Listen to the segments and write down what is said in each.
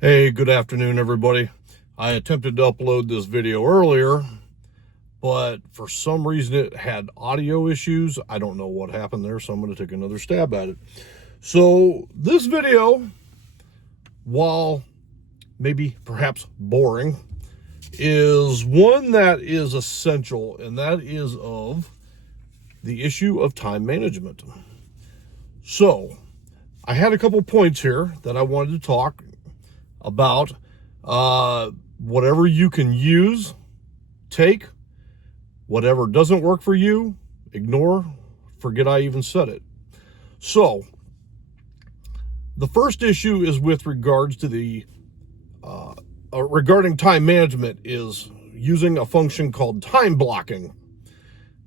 Hey, good afternoon, everybody. I attempted to upload this video earlier, but for some reason it had audio issues. I don't know what happened there, so I'm going to take another stab at it. So this video, while maybe perhaps boring, is one that is essential, and that is of the issue of time management. So I had a couple points here that I wanted to talk about. Whatever you can use, take. Whatever doesn't work for you, ignore. Forget I even said it. So the first issue is with regards to the regarding time management, is using a function called time blocking.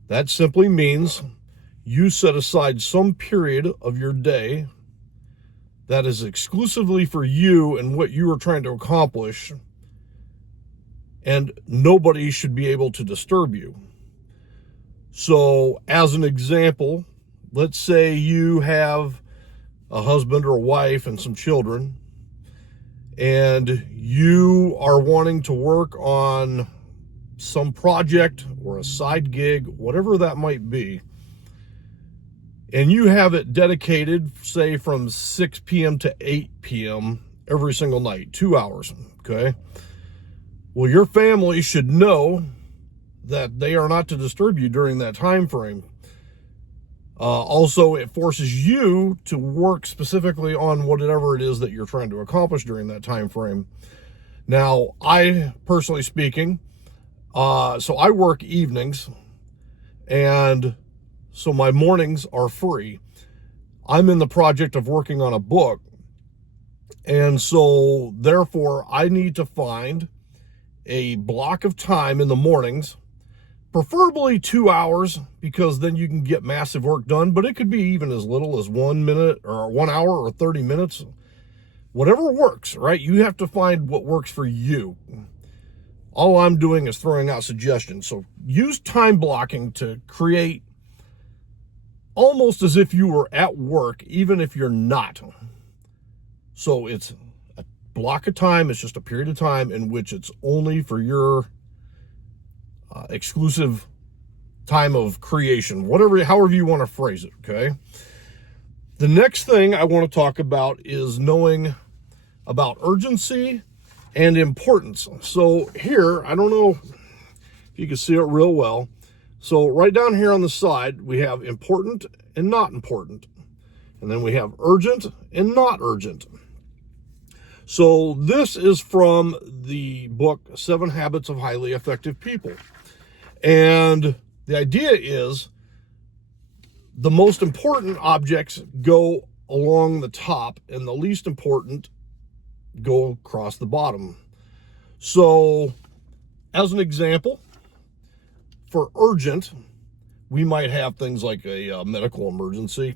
That simply means you set aside some period of your day that is exclusively for you and what you are trying to accomplish, and nobody should be able to disturb you. So, as an example, let's say you have a husband or a wife and some children, and you are wanting to work on some project or a side gig, whatever that might be, and you have it dedicated, say, from 6 p.m. to 8 p.m. every single night, 2 hours, okay? Well, your family should know that they are not to disturb you during that time frame. Also, it forces you to work specifically on whatever it is that you're trying to accomplish during that time frame. Now, I, personally speaking, so I work evenings, and so my mornings are free. I'm in the project of working on a book, and so therefore I need to find a block of time in the mornings, preferably 2 hours, because then you can get massive work done, but it could be even as little as 1 minute or 1 hour or 30 minutes. Whatever works, right? You have to find what works for you. All I'm doing is throwing out suggestions. So use time blocking to create almost as if you were at work, even if you're not. So it's a block of time. It's just a period of time in which it's only for your exclusive time of creation, however you want to phrase it, okay? The next thing I want to talk about is knowing about urgency and importance. So here, I don't know if you can see it real well. So right down here on the side, we have important and not important. And then we have urgent and not urgent. So this is from the book, 7 Habits of Highly Effective People. And the idea is the most important objects go along the top and the least important go across the bottom. So as an example, for urgent, we might have things like a medical emergency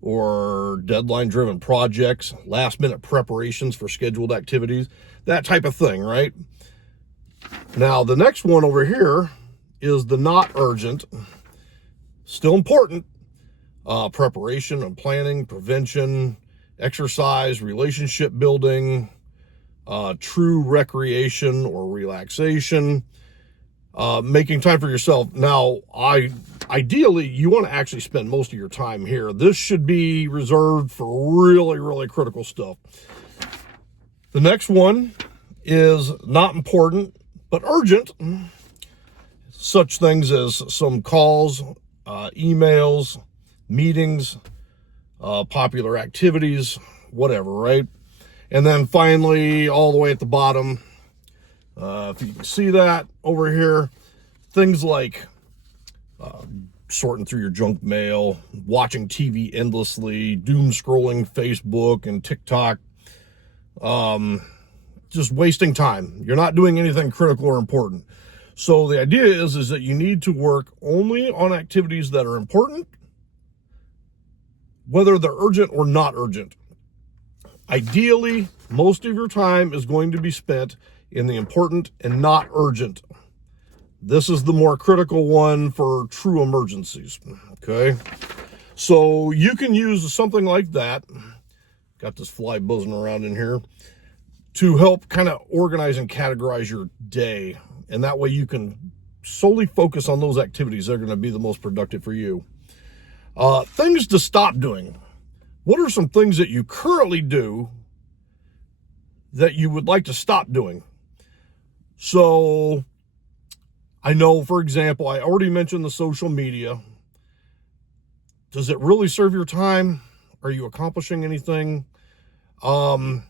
or deadline-driven projects, last-minute preparations for scheduled activities, that type of thing, right? Now, the next one over here is the not urgent, still important, preparation and planning, prevention, exercise, relationship building, true recreation or relaxation, making time for yourself. Now, ideally, you want to actually spend most of your time here. This should be reserved for really, really critical stuff. The next one is not important, but urgent. Such things as some calls, emails, meetings, popular activities, whatever, right? And then finally, all the way at the bottom, if you can see that over here, things like sorting through your junk mail, watching TV endlessly, doom scrolling Facebook and TikTok, just wasting time. You're not doing anything critical or important. So the idea is that you need to work only on activities that are important, whether they're urgent or not urgent. Ideally, most of your time is going to be spent in the important and not urgent. This is the more critical one for true emergencies, okay? So you can use something like that. Got this fly buzzing around in here. to help kind of organize and categorize your day. And that way you can solely focus on those activities that are going to be the most productive for you. Things to stop doing. What are some things that you currently do that you would like to stop doing? So I know, for example, I already mentioned the social media. Does it really serve your time? Are you accomplishing anything? In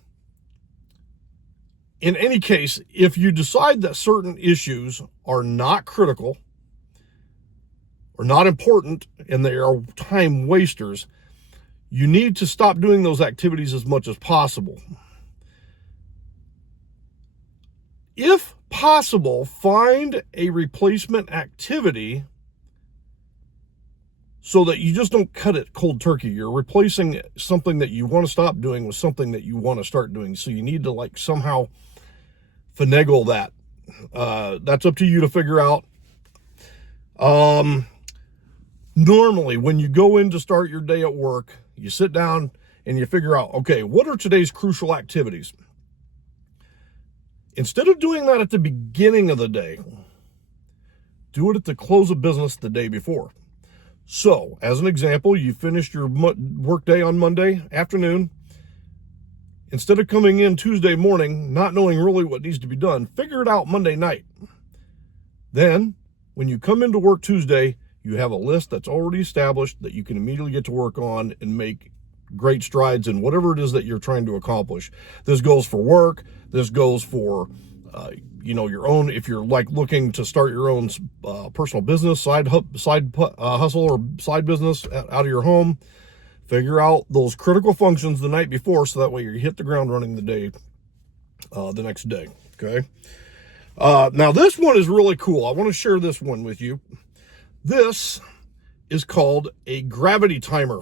any case, if you decide that certain issues are not critical or not important and they are time wasters, you need to stop doing those activities as much as possible. If possible, find a replacement activity so that you just don't cut it cold turkey. You're replacing something that you want to stop doing with something that you want to start doing. So you need to somehow finagle that. That's up to you to figure out. Normally, when you go in to start your day at work, you sit down and you figure out, okay, what are today's crucial activities? Instead of doing that at the beginning of the day, do it at the close of business the day before. So, as an example, you finished your work day on Monday afternoon. Instead of coming in Tuesday morning, not knowing really what needs to be done, figure it out Monday night. Then, when you come into work Tuesday, you have a list that's already established that you can immediately get to work on and make great strides in whatever it is that you're trying to accomplish. This goes for work. This goes for, your own, if you're looking to start your own personal business, side hustle or side business out of your home. Figure out those critical functions the night before so that way you hit the ground running the next day. Okay. Now this one is really cool. I want to share this one with you. This is called a gravity timer.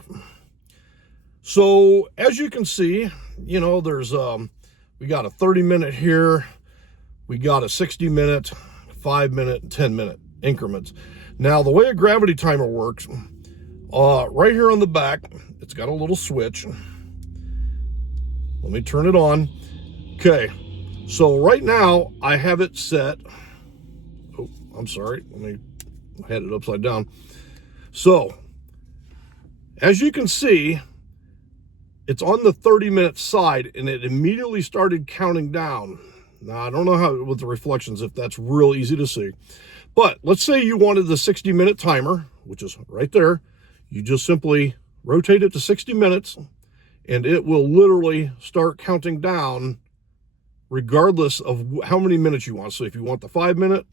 So as you can see, there's, we got a 30-minute here. We got a 60-minute, 5-minute, and 10-minute increments. Now, the way a gravity timer works, right here on the back, it's got a little switch. Let me turn it on. Okay, so right now, I have it set. Oh, I'm sorry. Let me had it upside down. So, as you can see, it's on the 30-minute side, and it immediately started counting down. Now, I don't know how with the reflections, if that's real easy to see. But let's say you wanted the 60-minute timer, which is right there. You just simply rotate it to 60 minutes, and it will literally start counting down regardless of how many minutes you want. So if you want the 5-minute,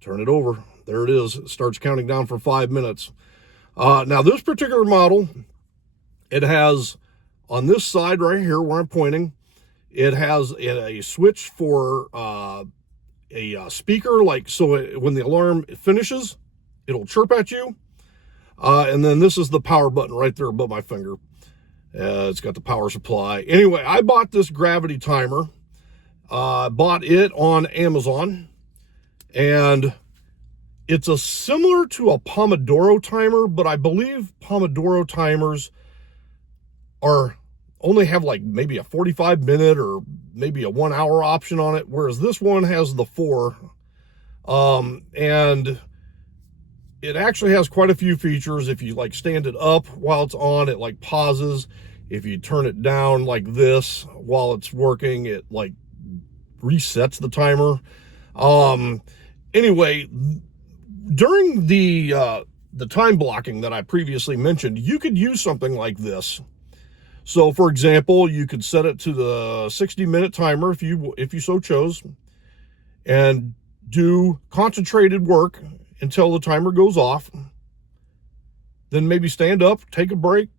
turn it over. There it is. It starts counting down for 5 minutes. Now, this particular model, it has on this side right here where I'm pointing, it has a switch for a speaker, when the alarm finishes, it'll chirp at you. And then this is the power button right there above my finger. It's got the power supply. Anyway, I bought this gravity timer. Bought it on Amazon. And it's similar to a Pomodoro timer, but I believe Pomodoro timers only have maybe a 45-minute or maybe a 1-hour option on it, whereas this one has the 4. And it actually has quite a few features. If you stand it up while it's on, it pauses. If you turn it down like this while it's working, it resets the timer. Anyway, during the time blocking that I previously mentioned, you could use something like this. So, for example, you could set it to the 60-minute timer if you so chose, and do concentrated work until the timer goes off. Then maybe stand up, take a break,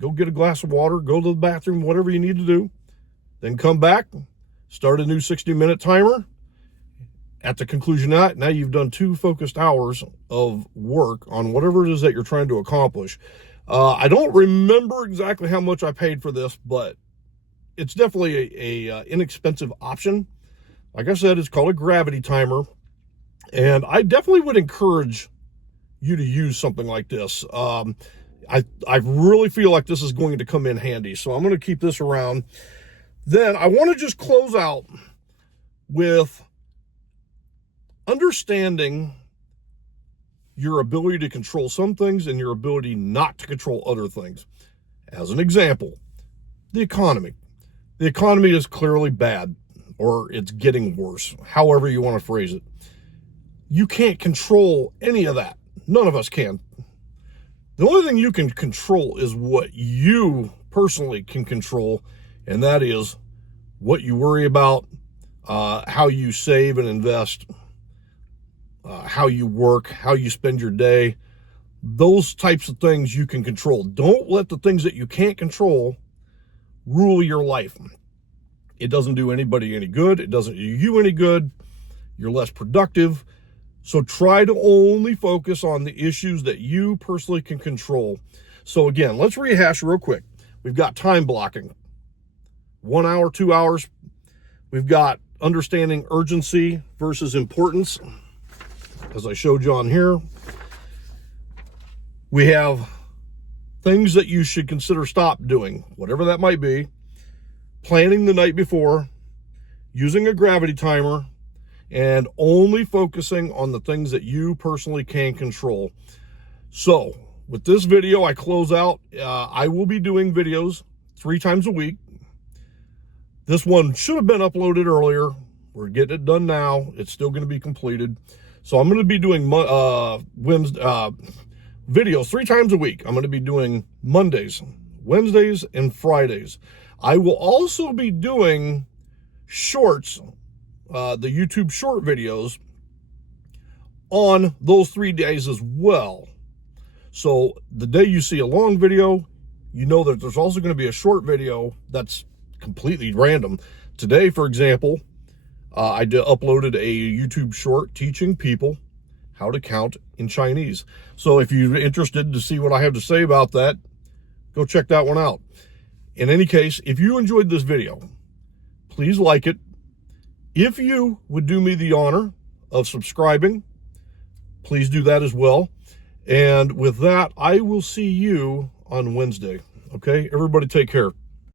go get a glass of water, go to the bathroom, whatever you need to do. Then come back, start a new 60-minute timer. At the conclusion of that, now you've done 2 focused hours of work on whatever it is that you're trying to accomplish. I don't remember exactly how much I paid for this, but it's definitely a inexpensive option. Like I said, it's called a gravity timer, and I definitely would encourage you to use something like this. I really feel like this is going to come in handy, so I'm going to keep this around. Then I want to just close out with understanding your ability to control some things and your ability not to control other things. As an example, the economy. The economy is clearly bad, or it's getting worse, however you want to phrase it. You can't control any of that. None of us can. The only thing you can control is what you personally can control, and that is what you worry about, how you save and invest, how you work, how you spend your day. Those types of things you can control. Don't let the things that you can't control rule your life. It doesn't do anybody any good. It doesn't do you any good. You're less productive. So try to only focus on the issues that you personally can control. So again, let's rehash real quick. We've got time blocking, 1 hour, 2 hours. We've got understanding urgency versus importance, as I showed you on here. We have things that you should consider stop doing, whatever that might be. Planning the night before, using a gravity timer, and only focusing on the things that you personally can control. So with this video, I close out. I will be doing videos 3 times a week. This one should have been uploaded earlier. We're getting it done now. It's still going to be completed. So I'm going to be doing videos 3 times a week. I'm going to be doing Mondays, Wednesdays, and Fridays. I will also be doing shorts, the YouTube short videos on those 3 days as well. So the day you see a long video, you know that there's also going to be a short video that's completely random. Today, for example, I uploaded a YouTube short teaching people how to count in Chinese. So if you're interested to see what I have to say about that, go check that one out. In any case, if you enjoyed this video, please like it. If you would do me the honor of subscribing, please do that as well. And with that, I will see you on Wednesday. Okay, everybody take care.